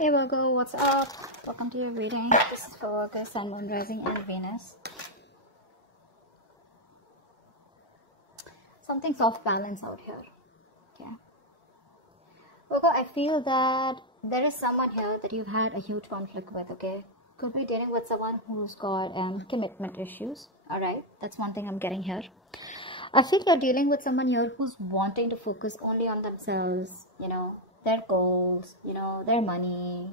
Hey Virgo, what's up? Welcome to your reading. This is for Virgo, Sun, Moon, Rising, and Venus. Something's off balance out here. Okay. Virgo, I feel that there is someone here that you've had a huge conflict with, okay? Could be dealing with someone who's got commitment issues. Alright, that's one thing I'm getting here. I feel you're dealing with someone here who's wanting to focus only on themselves, their goals, their money,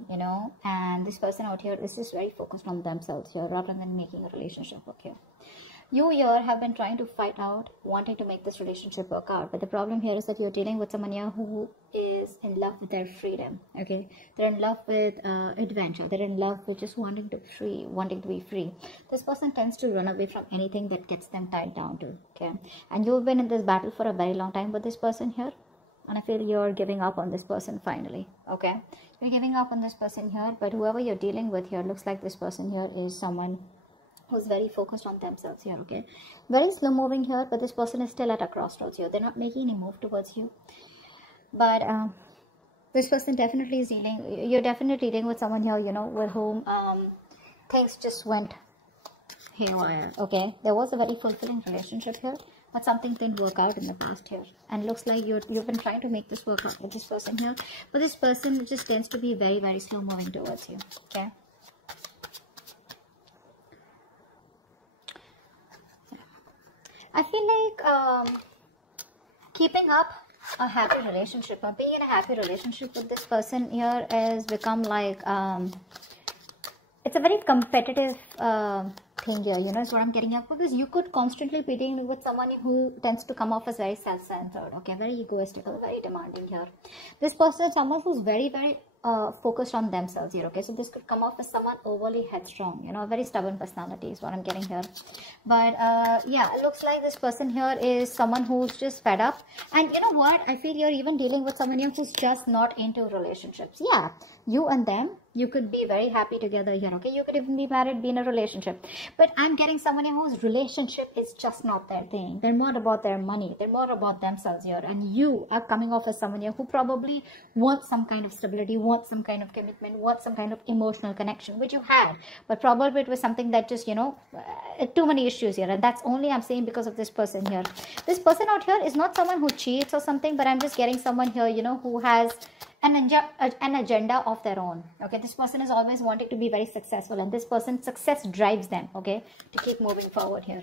and this person out here is just very focused on themselves here rather than making a relationship work here. You here have been trying to fight out, wanting to make this relationship work out, but the problem here is that you're dealing with someone here who is in love with their freedom, okay? They're in love with adventure. They're in love with just wanting to be free. This person tends to run away from anything that gets them tied down to, okay? And you've been in this battle for a very long time with this person here. And I feel you're giving up on this person finally, okay? You're giving up on this person here, but whoever you're dealing with here, looks like this person here is someone who's very focused on themselves here, okay? Very slow moving here, but this person is still at a crossroads here. They're not making any move towards you. But this person definitely is you're definitely dealing with someone here, with whom things just went haywire, okay? There was a very fulfilling relationship here, but something didn't work out in the past here, and looks like you've been trying to make this work out with this person here, but this person just tends to be very, very slow moving towards you, okay? I feel like keeping up a happy relationship or being in a happy relationship with this person here has become like it's a very competitive thing here, is what I'm getting at, because you could constantly be dealing with someone who tends to come off as very self-centered, okay, very egoistical, very demanding here. This person is someone who's very, very focused on themselves here, okay? So this could come off as someone overly headstrong, a very stubborn personality is what I'm getting here. But yeah, it looks like this person here is someone who's just fed up. And you know what? I feel you're even dealing with someone here who's just not into relationships. Yeah, you and them, you could be very happy together here, okay? You could even be married, be in a relationship. But I'm getting someone here whose relationship is just not their thing. They're more about their money. They're more about themselves here. And you are coming off as someone here who probably wants some kind of stability, wants some kind of commitment, wants some kind of emotional connection, which you had. But probably it was something that just, too many issues here. And that's only I'm saying because of this person here. This person out here is not someone who cheats or something, but I'm just getting someone here, who has an agenda of their own, okay? This person is always wanting to be very successful, and this person's success drives them, okay, to keep moving forward here.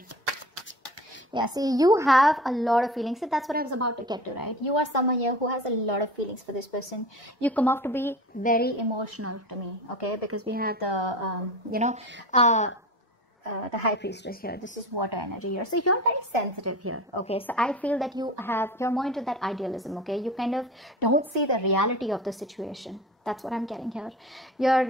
Yeah, see, you have a lot of feelings. So that's what I was about to get to, right? You are someone here who has a lot of feelings for this person. You come off to be very emotional to me, okay? Because we have the, the High Priestess here. This is water energy here. So you're very sensitive here, okay? So I feel that you're more into that idealism, okay? You kind of don't see the reality of the situation. That's what I'm getting here. You're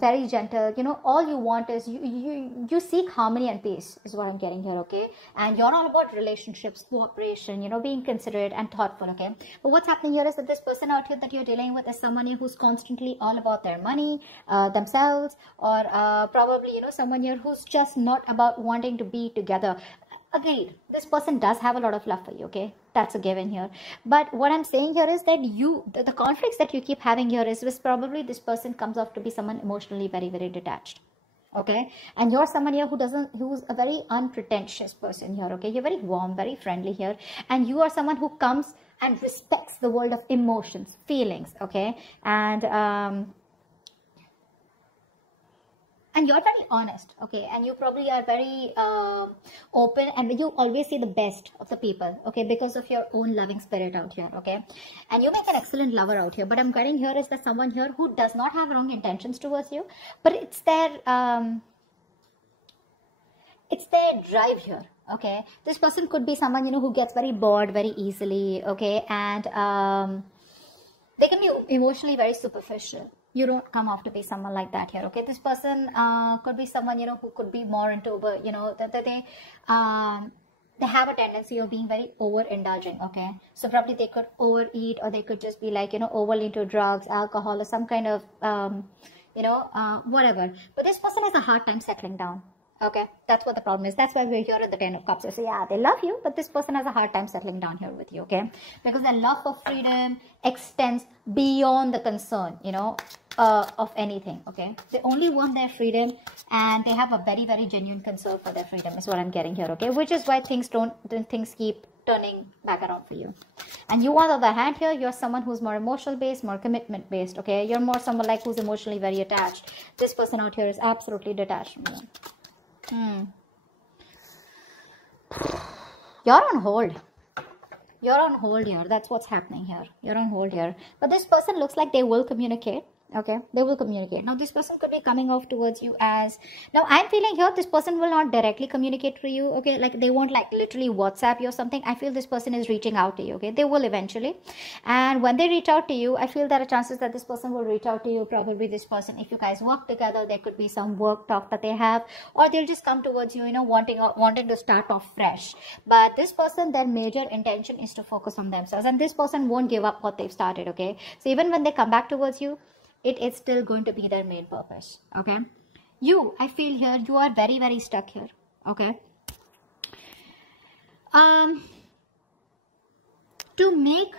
very gentle. All you want is you seek harmony and peace is what I'm getting here, okay? And you're all about relationships, cooperation, being considerate and thoughtful, okay? But what's happening here is that this person out here that you're dealing with is someone who's constantly all about their money, themselves, or probably, someone here who's just not about wanting to be together. Agreed, this person does have a lot of love for you, okay? That's a given here. But what I'm saying here is that the conflicts that you keep having here is probably this person comes off to be someone emotionally very, very detached, okay? And you're someone here who's a very unpretentious person here, okay? You're very warm, very friendly here. And you are someone who comes and respects the world of emotions, feelings, okay? And you're very honest, okay? And you probably are very open, and you always see the best of the people, okay? Because of your own loving spirit out here, okay? And you make an excellent lover out here. But I'm getting here is that someone here who does not have wrong intentions towards you, but it's their drive here, okay? This person could be someone, who gets very bored very easily, okay? And they can be emotionally very superficial. You don't come off to be someone like that here, okay? This person could be someone, who could be more into, that they have a tendency of being very over-indulging, okay? So probably they could overeat, or they could just be like, overly into drugs, alcohol, or some kind of, whatever. But this person has a hard time settling down, Okay, that's what the problem is. That's why we're here at the 10 of Cups. So yeah, they love you, but this person has a hard time settling down here with you, okay? Because their love for freedom extends beyond the concern, you know, of anything, okay? They only want their freedom, and they have a very, very genuine concern for their freedom is what I'm getting here, okay? Which is why things keep turning back around for you. And you, on the other hand, here, you're someone who's more emotional based, more commitment based, okay? You're more someone like who's emotionally very attached. This person out here is absolutely detached from you. You're on hold. You're on hold here. That's what's happening here. You're on hold here. But this person looks like they will communicate. Okay, they will communicate. Now, this person could be coming off towards you as... Now, I'm feeling here this person will not directly communicate to you. Okay, like they won't like literally WhatsApp you or something. I feel this person is reaching out to you. Okay, they will eventually. And when they reach out to you, I feel there are chances that this person will reach out to you. Probably this person, if you guys work together, there could be some work talk that they have. Or they'll just come towards you, you know, wanting to start off fresh. But this person, their major intention is to focus on themselves. And this person won't give up what they've started. Okay, so even when they come back towards you, it is still going to be their main purpose. Okay, you, I feel here, you are very, very stuck here. Okay, to make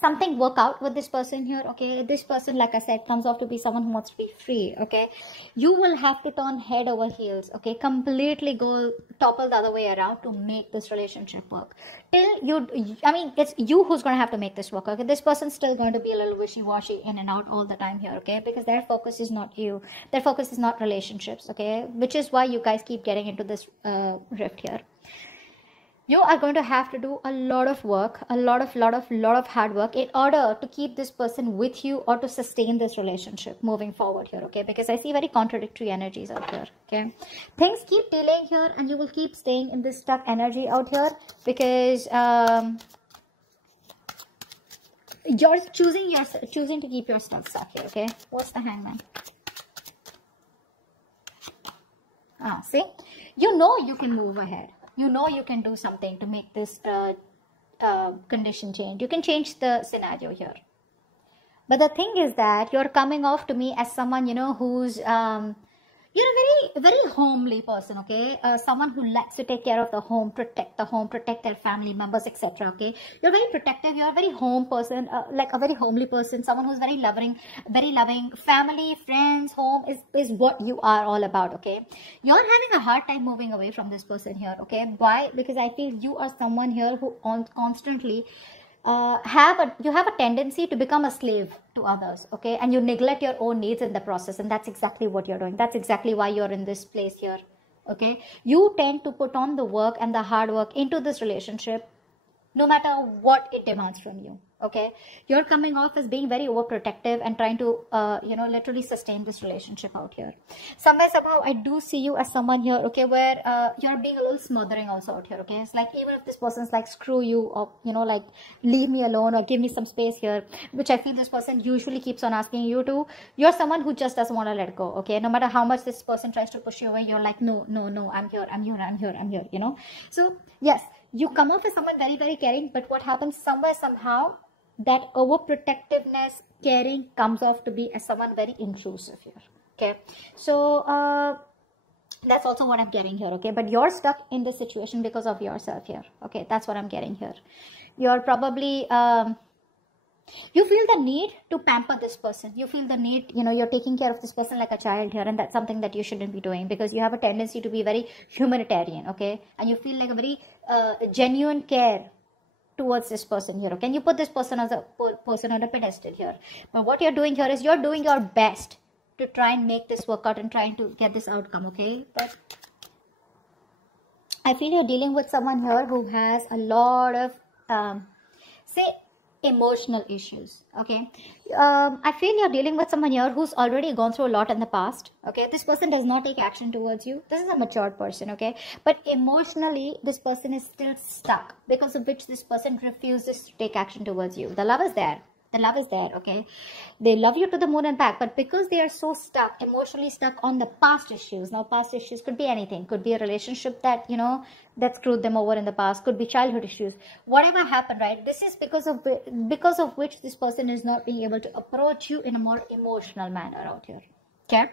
something work out with this person here, okay, this person, like I said, comes off to be someone who wants to be free. Okay, you will have to turn head over heels, okay, completely go topple the other way around to make this relationship work. Till you, I mean, it's you who's going to have to make this work. Okay, this person's still going to be a little wishy-washy in and out all the time here. Okay, because their focus is not you, their focus is not relationships. Okay, which is why you guys keep getting into this rift here. You are going to have to do a lot of work, a lot of hard work in order to keep this person with you or to sustain this relationship moving forward here, okay? Because I see very contradictory energies out here, okay? Things keep delaying here and you will keep staying in this stuck energy out here because you're choosing to keep your stuff stuck here, okay? What's the Hangman? See? You know you can move ahead. You know you can do something to make this condition change. You can change the scenario here. But the thing is that you're coming off to me as someone, you know, who's... you're a very homely person, okay? Someone who likes to take care of the home, protect their family members, etc. Okay, you're very protective. You're a very home person, like a very homely person. Someone who's very loving. Family, friends, home is what you are all about. Okay, you're having a hard time moving away from this person here. Okay, why? Because I feel you are someone here who constantly you have a tendency to become a slave to others, okay, and you neglect your own needs in the process, and that's exactly what you're doing. That's exactly why you're in this place here, okay? You tend to put on the work and the hard work into this relationship no matter what it demands from you, okay? You're coming off as being very overprotective and trying to you know, literally sustain this relationship out here. Somehow I do see you as someone here, okay, where you're being a little smothering also out here, okay? It's like even if this person's like screw you or, you know, like leave me alone or give me some space here, which I feel this person usually keeps on asking you to, you're someone who just doesn't want to let go, okay? No matter how much this person tries to push you away, you're like no, I'm here, you know? So yes, you come off as someone very, very caring, but what happens somehow that overprotectiveness, caring comes off to be as someone very intrusive here, okay? So that's also what I'm getting here, okay? But you're stuck in this situation because of yourself here, okay? That's what I'm getting here. You're probably you feel the need to pamper this person. You feel the need, you know, you're taking care of this person like a child here, and that's something that you shouldn't be doing because you have a tendency to be very humanitarian, okay? And you feel like a very genuine care towards this person here, okay? And you put this person as a person on a pedestal here. But what you're doing here is you're doing your best to try and make this work out and trying to get this outcome, okay? But I feel you're dealing with someone here who has a lot of, say, emotional issues, okay? I feel you're dealing with someone here who's already gone through a lot in the past, okay? This person does not take action towards you. This is a mature person, okay? But emotionally, this person is still stuck, because of which this person refuses to take action towards you. The love is there. The love is there, okay? They love you to the moon and back, but because they are so stuck, emotionally stuck on the past issues. Now, past issues could be anything. Could be a relationship that, you know, that screwed them over in the past. Could be childhood issues. Whatever happened, right? This is because of which this person is not being able to approach you in a more emotional manner out here, okay?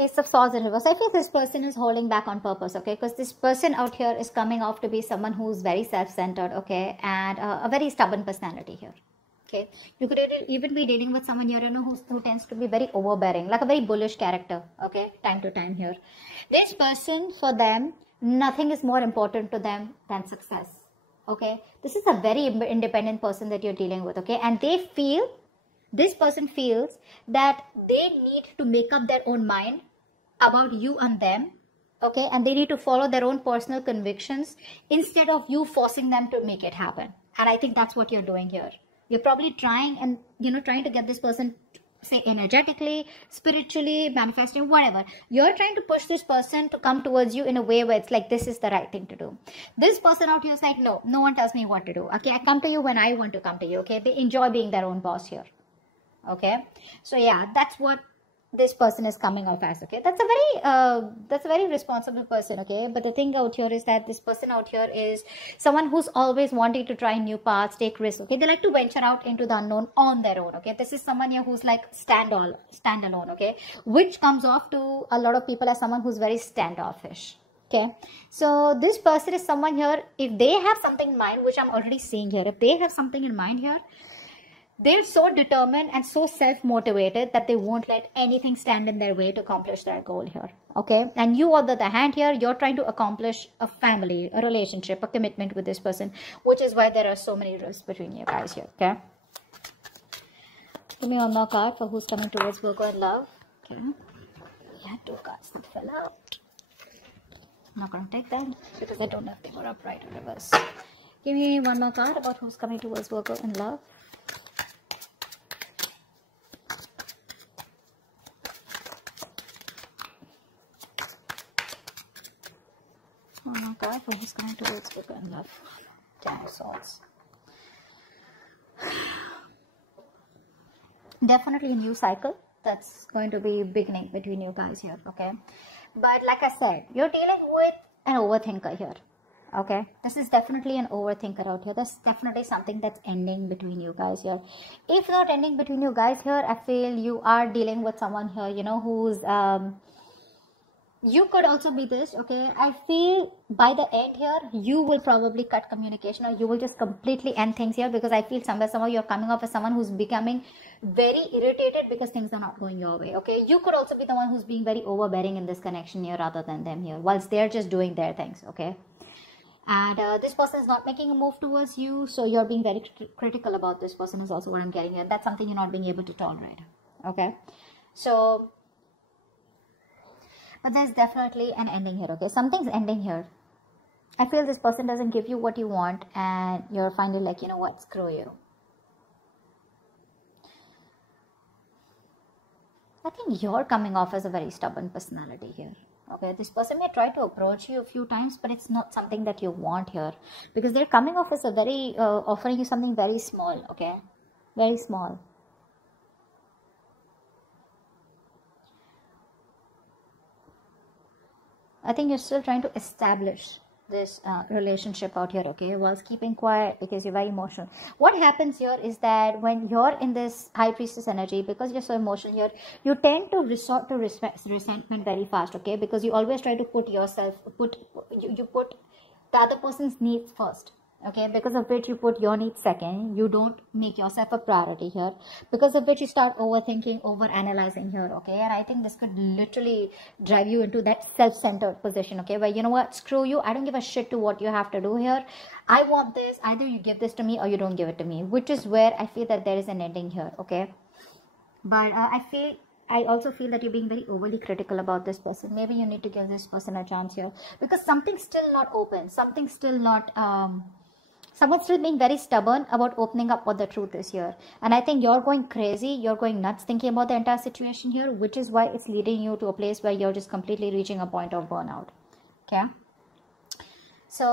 Ace of Swords in reverse. I feel this person is holding back on purpose, okay? Because this person out here is coming off to be someone who's very self-centered, okay? And a very stubborn personality here, okay? You could even be dealing with someone here, you know, who tends to be very overbearing, like a very bullish character, okay? Time to time here. This person, for them, nothing is more important to them than success, okay? This is a very independent person that you're dealing with, okay? And this person feels that they need to make up their own mind about you and them, okay? And they need to follow their own personal convictions instead of you forcing them to make it happen. And I think that's what you're doing here. You're probably trying to get this person, say, energetically, spiritually, manifesting, whatever. You're trying to push this person to come towards you in a way where it's like, this is the right thing to do. This person out here is like, no one tells me what to do, okay? I come to you when I want to come to you, okay? They enjoy being their own boss here. Okay, so yeah, that's what this person is coming off as, okay? That's a very responsible person, okay? But the thing out here is that this person out here is someone who's always wanting to try new paths, take risks, okay? They like to venture out into the unknown on their own, okay? This is someone here who's like standalone, okay? Which comes off to a lot of people as someone who's very standoffish. Okay, so this person is someone here, if they have something in mind, which I'm already seeing here, if they have something in mind here, they're so determined and so self-motivated that they won't let anything stand in their way to accomplish their goal here, okay? And you, on the other hand here, you're trying to accomplish a family, a relationship, a commitment with this person, which is why there are so many risks between you guys here, okay? Give me one more card for who's coming towards Virgo in love, okay? We had 2 cards that fell out. I'm not going to take them because I don't know if they were upright or reverse. Give me one more card about who's coming towards Virgo in love. Oh my God, who's coming towards Virgo in love? 10 of Swords. Definitely a new cycle that's going to be beginning between you guys here, okay? But like I said, you're dealing with an overthinker here, okay? This is definitely an overthinker out here. There's definitely something that's ending between you guys here. If not ending between you guys here, I feel you are dealing with someone here, you know, who's you could also be this, okay? I feel by the end here, you will probably cut communication, or you will just completely end things here, because I feel somehow you're coming off as someone who's becoming very irritated because things are not going your way, okay? You could also be the one who's being very overbearing in this connection here rather than them here, whilst they're just doing their things, okay? And this person is not making a move towards you, so you're being very critical about this person is also what I'm getting here. That's something you're not being able to tolerate, okay? So, but there's definitely an ending here, okay? Something's ending here. I feel this person doesn't give you what you want, and you're finally like, you know what, screw you. I think you're coming off as a very stubborn personality here, okay? This person may try to approach you a few times, but it's not something that you want here, because they're coming off as a very, offering you something very small, okay? Very small. I think you're still trying to establish this relationship out here, okay, whilst keeping quiet because you're very emotional. What happens here is that when you're in this High Priestess energy, because you're so emotional here, you tend to resort to resentment very fast, okay, because you always try to put yourself, you put the other person's needs first, okay, because of which you put your needs second. You don't make yourself a priority here, because of which you start overthinking, over-analyzing here, okay? And I think this could literally drive you into that self-centered position, okay, where, you know what, screw you, I don't give a shit to what you have to do here. I want this, either you give this to me or you don't give it to me, which is where I feel that there is an ending here, okay? But I also feel that you're being very overly critical about this person. Maybe you need to give this person a chance here, because something's still not open, something's still not someone's still being very stubborn about opening up what the truth is here. And I think you're going crazy, you're going nuts thinking about the entire situation here, which is why it's leading you to a place where you're just completely reaching a point of burnout, okay? So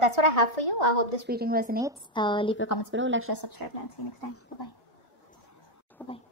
that's what I have for you. I hope this reading resonates. Leave your comments below, like, share, subscribe, and see you next time. Bye-bye. Bye-bye.